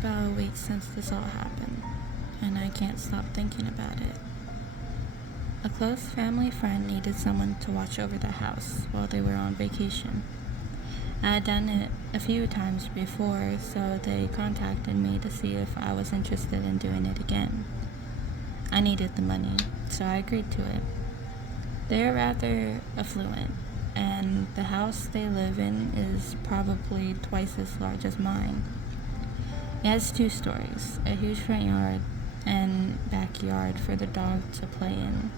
about a week since this all happened, and I can't stop thinking about it. A close family friend needed someone to watch over the house while they were on vacation. I had done it a few times before, so they contacted me to see if I was interested in doing it again. I needed the money, so I agreed to it. They are rather affluent, and the house they live in is probably twice as large as mine. It has 2 stories, a huge front yard and backyard for the dog to play in,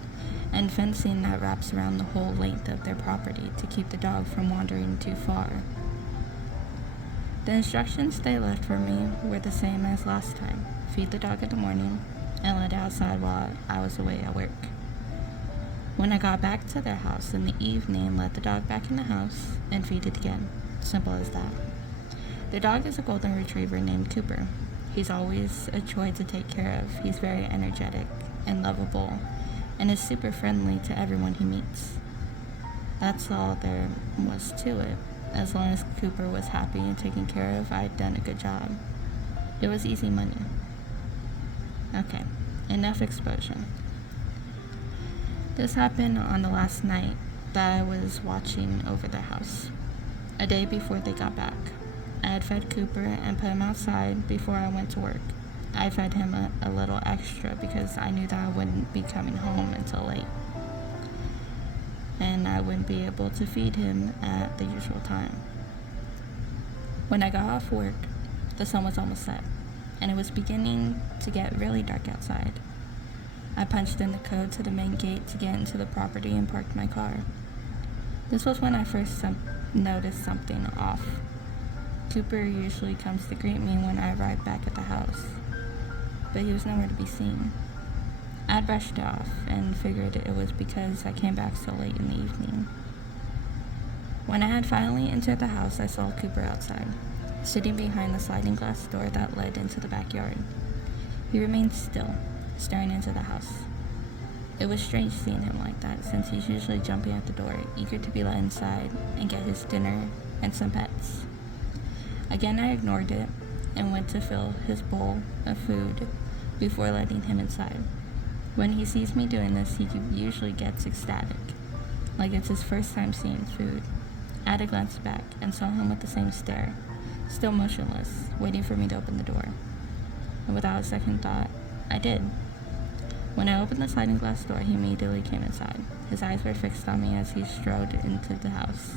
and fencing that wraps around the whole length of their property to keep the dog from wandering too far. The instructions they left for me were the same as last time: feed the dog in the morning and let it outside while I was away at work. When I got back to their house in the evening, let the dog back in the house and feed it again. Simple as that. The dog is a golden retriever named Cooper. He's always a joy to take care of. He's very energetic and lovable, and is super friendly to everyone he meets. That's all there was to it. As long as Cooper was happy and taken care of, I'd done a good job. It was easy money. Okay, enough exposure. This happened on the last night that I was watching over their house, a day before they got back. I had fed Cooper and put him outside before I went to work. I fed him a little extra because I knew that I wouldn't be coming home until late, and I wouldn't be able to feed him at the usual time. When I got off work, the sun was almost set, and it was beginning to get really dark outside. I punched in the code to the main gate to get into the property and parked my car. This was when I first noticed something off. Cooper usually comes to greet me when I arrive back at the house, but he was nowhere to be seen. I'd brushed it off and figured it was because I came back so late in the evening. When I had finally entered the house, I saw Cooper outside, sitting behind the sliding glass door that led into the backyard. He remained still, staring into the house. It was strange seeing him like that, since he's usually jumping at the door, eager to be let inside and get his dinner and some pets. Again, I ignored it and went to fill his bowl of food before letting him inside. When he sees me doing this, he usually gets ecstatic, like it's his first time seeing food. I had a glance back and saw him with the same stare, still motionless, waiting for me to open the door. And without a second thought, I did. When I opened the sliding glass door, he immediately came inside. His eyes were fixed on me as he strode into the house,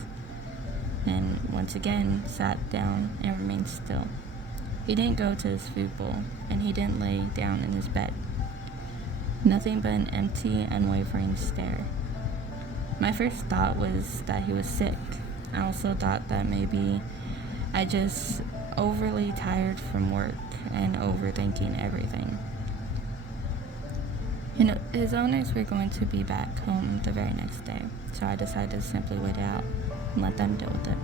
and once again sat down and remained still. He didn't go to his food bowl, and he didn't lay down in his bed. Nothing but an empty, unwavering stare. My first thought was that he was sick. I also thought that maybe I just overly tired from work and overthinking everything. His owners were going to be back home the very next day, so I decided to simply wait it out and let them deal with it.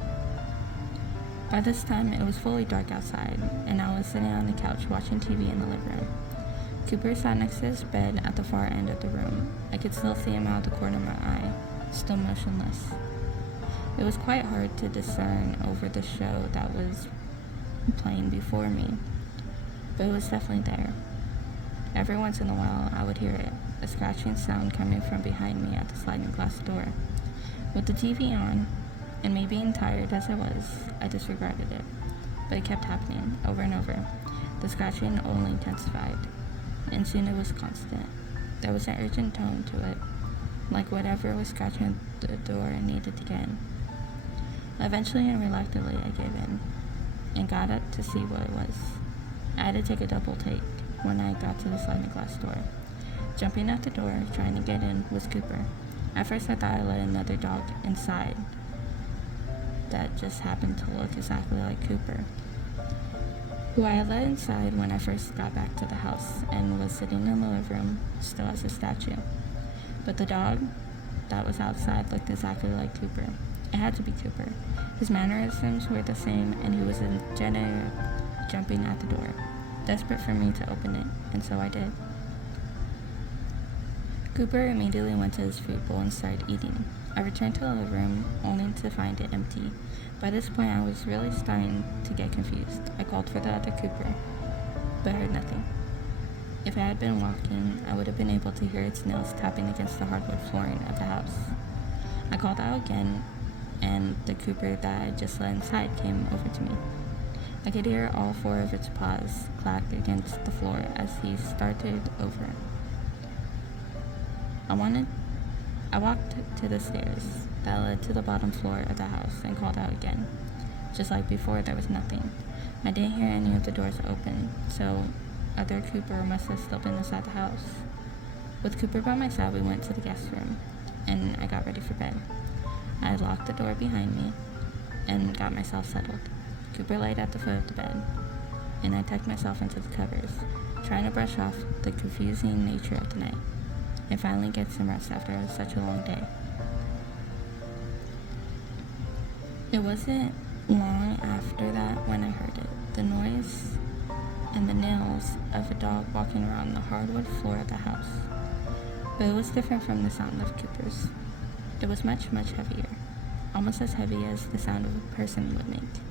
By this time, it was fully dark outside, and I was sitting on the couch watching TV in the living room. Cooper sat next to his bed at the far end of the room. I could still see him out of the corner of my eye, still motionless. It was quite hard to discern over the show that was playing before me, but it was definitely there. Every once in a while, I would hear it, a scratching sound coming from behind me at the sliding glass door. With the TV on, and me being tired as I was, I disregarded it, but it kept happening over and over. The scratching only intensified, and soon it was constant. There was an urgent tone to it, like whatever was scratching at the door needed to get in. Eventually and reluctantly, I gave in, and got up to see what it was. I had to take a double take when I got to the sliding glass door. Jumping out the door, trying to get in, was Cooper. At first I thought I let another dog inside that just happened to look exactly like Cooper, who I had let inside when I first got back to the house and was sitting in the living room, still as a statue. But the dog that was outside looked exactly like Cooper. It had to be Cooper. His mannerisms were the same, and he was energetic, jumping at the door, desperate for me to open it, and so I did. Cooper immediately went to his food bowl and started eating. I returned to the living room, only to find it empty. By this point, I was really starting to get confused. I called for the other Cooper. but heard nothing. If I had been walking, I would have been able to hear its nails tapping against the hardwood flooring of the house. I called out again, and the Cooper that I had just let inside came over to me. I could hear all four of its paws clack against the floor as he started over. I walked to the stairs that led to the bottom floor of the house and called out again. Just like before, there was nothing. I didn't hear any of the doors open, so other Cooper must have still been inside the house. With Cooper by my side, we went to the guest room, and I got ready for bed. I locked the door behind me and got myself settled. Cooper laid at the foot of the bed, and I tucked myself into the covers, trying to brush off the confusing nature of the night and finally get some rest after such a long day. It wasn't long after that when I heard it, the noise and the nails of a dog walking around the hardwood floor of the house. But it was different from the sound of Cooper's. It was much, much heavier, almost as heavy as the sound of a person would make.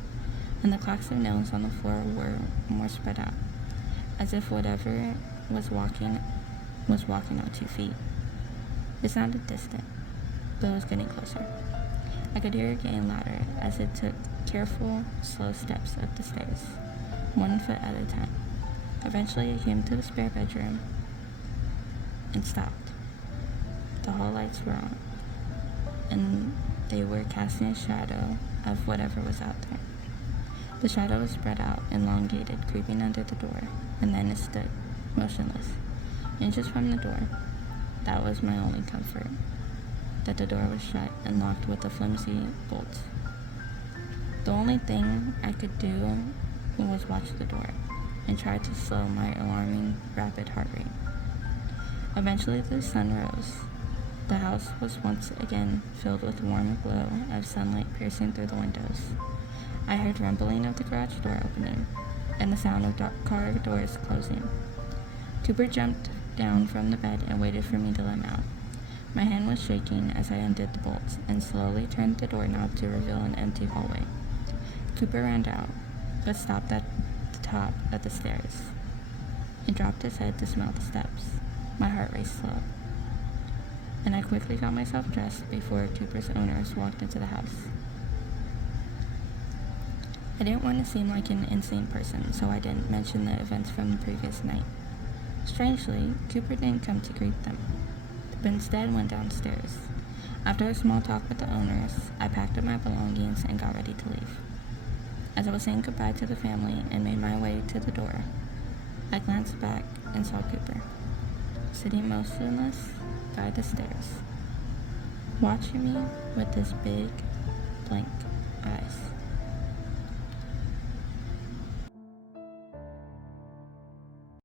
And the clocks of nails on the floor were more spread out, as if whatever was walking on 2 feet. It sounded distant, but it was getting closer. I could hear it getting louder as it took careful, slow steps up the stairs, 1 foot at a time. Eventually it came to the spare bedroom and stopped. The hall lights were on, and they were casting a shadow of whatever was out there. The shadow was spread out, elongated, creeping under the door, and then it stood, motionless, inches from the door. That was my only comfort, that the door was shut and locked with a flimsy bolt. The only thing I could do was watch the door and try to slow my alarming, rapid heart rate. Eventually the sun rose. The house was once again filled with a warm glow of sunlight piercing through the windows. I heard rumbling of the garage door opening and the sound of car doors closing. Cooper jumped down from the bed and waited for me to let him out. My hand was shaking as I undid the bolts and slowly turned the doorknob to reveal an empty hallway. Cooper ran out, but stopped at the top of the stairs and dropped his head to smell the steps. My heart raced slow, and I quickly got myself dressed before Cooper's owners walked into the house. I didn't want to seem like an insane person, so I didn't mention the events from the previous night. Strangely, Cooper didn't come to greet them, but instead went downstairs. After a small talk with the owners, I packed up my belongings and got ready to leave. As I was saying goodbye to the family and made my way to the door, I glanced back and saw Cooper, sitting motionless by the stairs, watching me with his big, blank eyes.